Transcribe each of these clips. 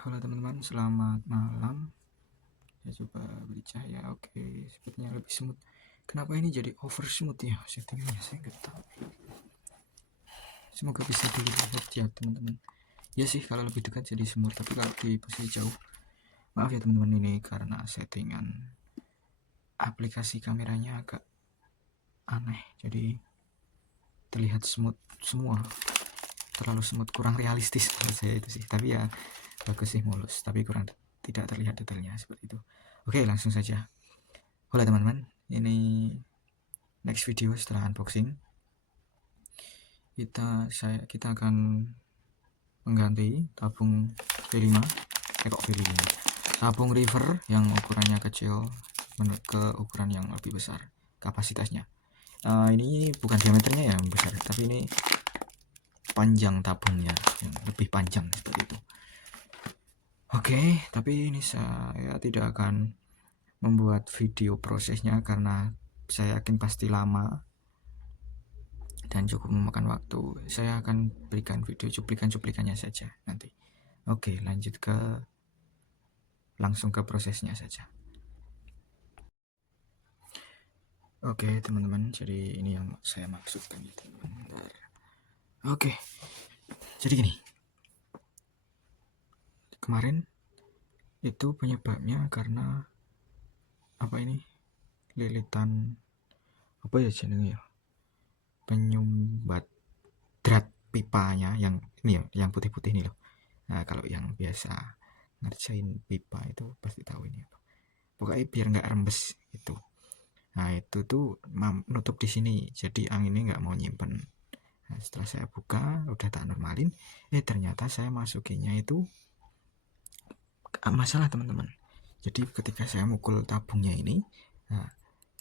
Halo teman-teman, selamat malam. Saya coba beri cahaya. Oke, sepertinya lebih smooth. Kenapa ini jadi over smooth ya settingnya? Saya nggak tahu. Semoga bisa dilihat ya teman-teman. Ya sih, kalau lebih dekat jadi smooth, tapi kalau di posisi jauh, maaf ya teman-teman, ini karena settingan aplikasi kameranya agak aneh, jadi terlihat smooth semua. Terlalu smooth, kurang realistis menurut saya itu sih. Tapi ya bagus sih, mulus, tapi kurang tidak terlihat detailnya seperti itu. Oke, langsung saja. Halo teman-teman, ini next video setelah unboxing. Kita akan mengganti tabung V5, V5, tabung river yang ukurannya kecil ke ukuran yang lebih besar kapasitasnya. Ini bukan diameternya yang besar, tapi ini panjang tabungnya yang lebih panjang seperti itu. Oke, tapi ini saya tidak akan membuat video prosesnya karena saya yakin pasti lama dan cukup memakan waktu. Saya akan berikan video cuplikan-cuplikannya saja nanti. Oke, lanjut langsung ke prosesnya saja. Oke teman-teman, jadi ini yang saya maksudkan gitu. Oke, jadi gini, kemarin itu penyebabnya karena apa ini, lilitan apa ya jenenge ya, penyumbat drat pipanya yang ini ya, yang putih-putih ini loh. Nah kalau yang biasa ngerjain pipa itu pasti tahu ini apa. Pokoknya biar nggak rembes itu. Nah itu tuh nutup di sini, jadi anginnya nggak mau nyimpen. Nah, setelah saya buka, udah tak normalin, ternyata saya masukinnya itu masalah teman-teman. Jadi ketika saya mukul tabungnya ini, nah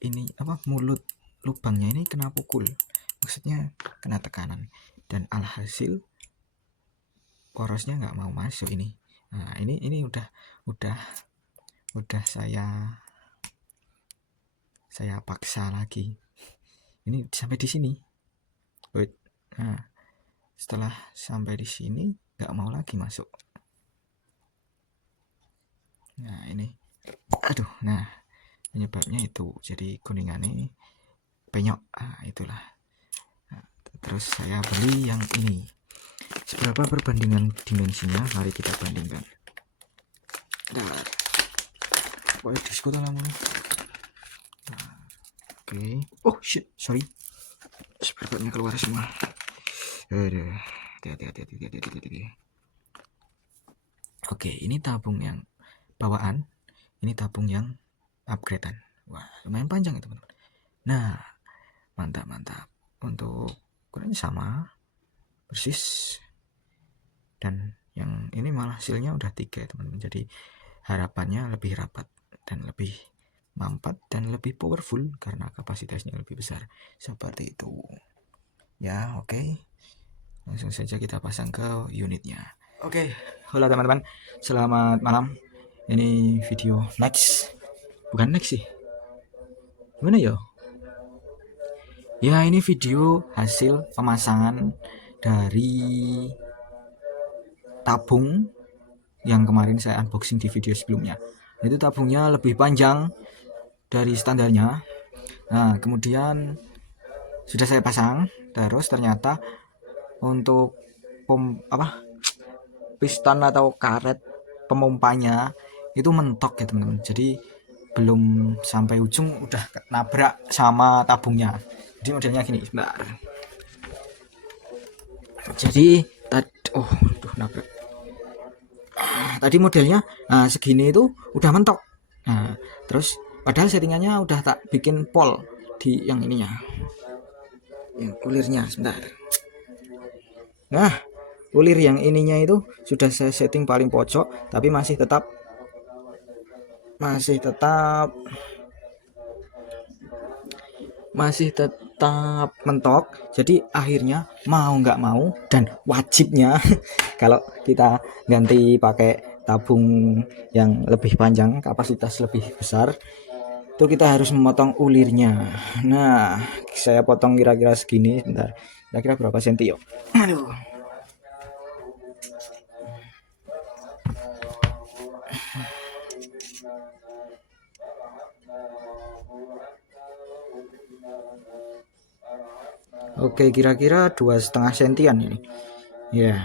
ini apa, mulut lubangnya ini kena pukul, maksudnya kena tekanan, dan alhasil porosnya nggak mau masuk ini. Nah ini udah saya paksa lagi. Ini sampai di sini. Nah, setelah sampai di sini nggak mau lagi masuk. Nah ini, aduh, nah penyebabnya itu jadi kuningan ini penyok. Nah, itulah. Nah, terus saya beli yang ini. Seberapa perbandingan dimensinya? Mari kita bandingkan. Nah, pokoknya diskon lah mau. Oke. Oh shit, sorry. Spare keluar semua. Aduh, hati-hati. Oke, ini tabung yang bawaan, ini tabung yang upgradean. Wah, lumayan panjang ya teman-teman. Nah, mantap. Untuk ukurannya sama, persis. Dan yang ini malah hasilnya udah 3 teman-teman. Jadi harapannya lebih rapat dan lebih mampat dan lebih powerful karena kapasitasnya lebih besar. Seperti itu. Ya, oke. Langsung saja kita pasang ke unitnya. Oke, halo teman-teman. Selamat malam. Ini video next. Bukan next sih. Gimana ya? Ya, ini video hasil pemasangan dari tabung yang kemarin saya unboxing di video sebelumnya. Itu tabungnya lebih panjang dari standarnya. Nah, kemudian sudah saya pasang, terus ternyata untuk piston atau karet pemompanya itu mentok ya teman-teman. Jadi belum sampai ujung udah nabrak sama tabungnya. Jadi modelnya gini, sebentar. Jadi nabrak. Tadi modelnya segini itu udah mentok. Nah, terus padahal settingannya udah tak bikin pol di yang ininya, yang kulirnya, sebentar. Nah, kulir yang ininya itu sudah saya setting paling pojok, tapi masih tetap mentok. Jadi akhirnya mau nggak mau dan wajibnya kalau kita ganti pakai tabung yang lebih panjang, kapasitas lebih besar, itu kita harus memotong ulirnya. Nah, saya potong kira-kira segini, bentar. Kira-kira berapa senti yuk? Aduh. Oke, kira-kira 2,5 sentian ini ya,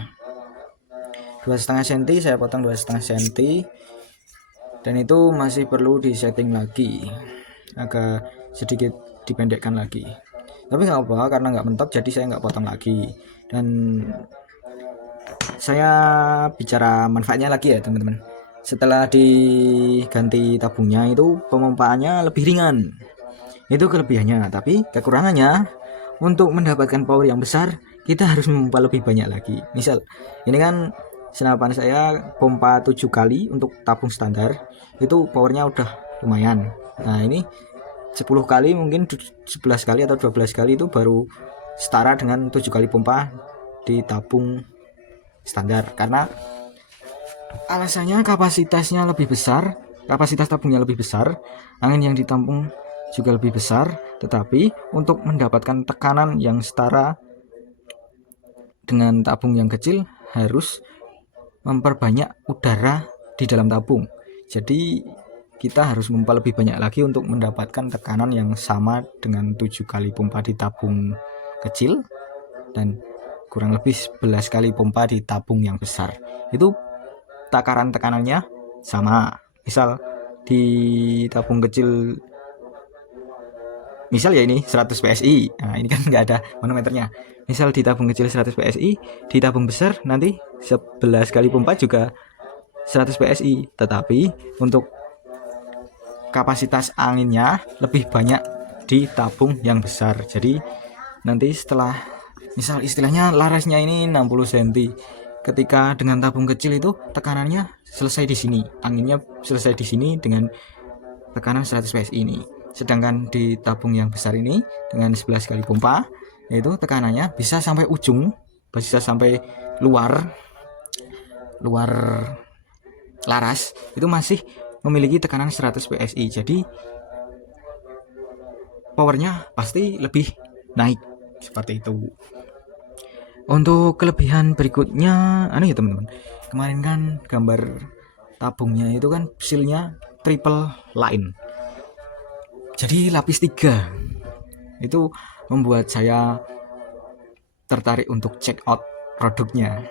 2,5 senti saya potong 2,5 senti, dan itu masih perlu disetting lagi, agak sedikit dipendekkan lagi, tapi nggak apa karena nggak mentok jadi saya nggak potong lagi. Dan saya bicara manfaatnya lagi ya teman-teman, setelah diganti tabungnya itu pemompaannya lebih ringan, itu kelebihannya. Tapi kekurangannya, untuk mendapatkan power yang besar kita harus memompa lebih banyak lagi. Misal ini kan senapan saya pompa 7 kali untuk tabung standar, itu powernya udah lumayan. Nah ini 10 kali mungkin 11 kali atau 12 kali itu baru setara dengan 7 kali pompa di tabung standar, karena alasannya kapasitasnya lebih besar, kapasitas tabungnya lebih besar, angin yang ditampung juga lebih besar, tetapi untuk mendapatkan tekanan yang setara dengan tabung yang kecil harus memperbanyak udara di dalam tabung. Jadi kita harus memompa lebih banyak lagi untuk mendapatkan tekanan yang sama dengan 7 kali pompa di tabung kecil dan kurang lebih 11 kali pompa di tabung yang besar. Itu takaran tekanannya sama. Misal di tabung kecil, misal ya ini 100 PSI, nah ini kan nggak ada manometernya. Misal di tabung kecil 100 PSI, di tabung besar nanti 11 kali pompa juga 100 PSI, tetapi untuk kapasitas anginnya lebih banyak di tabung yang besar. Jadi nanti setelah misal istilahnya larasnya ini 60 cm, ketika dengan tabung kecil itu tekanannya selesai di sini, anginnya selesai di sini dengan tekanan 100 PSI ini. Sedangkan di tabung yang besar ini dengan 11 kali pompa, yaitu tekanannya bisa sampai ujung, bisa sampai luar laras, itu masih memiliki tekanan 100 PSI. Jadi powernya pasti lebih naik, seperti itu. Untuk kelebihan berikutnya, ya teman-teman, kemarin kan gambar tabungnya itu kan sealnya triple line, jadi lapis 3. Itu membuat saya tertarik untuk check out produknya,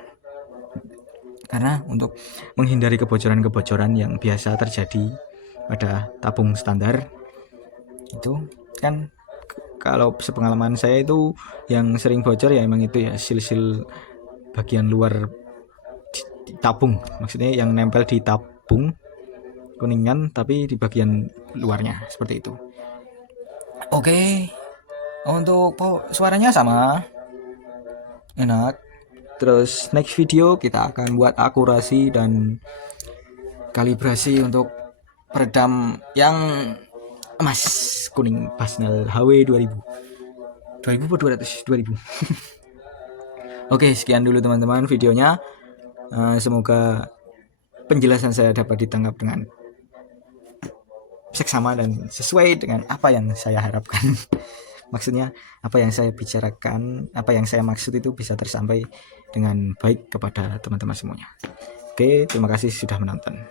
karena untuk menghindari kebocoran-kebocoran yang biasa terjadi pada tabung standar. Itu kan kalau sepengalaman saya itu yang sering bocor ya emang itu ya sil-sil bagian luar tabung, maksudnya yang nempel di tabung kuningan tapi di bagian luarnya, seperti itu. Oke, untuk suaranya sama, enak. Terus next video kita akan buat akurasi dan kalibrasi untuk peredam yang emas kuning Basnel HW 2000 2000. Oke, sekian dulu teman-teman videonya. Semoga penjelasan saya dapat ditangkap dengan seksama dan sesuai dengan apa yang saya harapkan. Maksudnya apa yang saya bicarakan, apa yang saya maksud itu bisa tersampai dengan baik kepada teman-teman semuanya. Oke, terima kasih sudah menonton.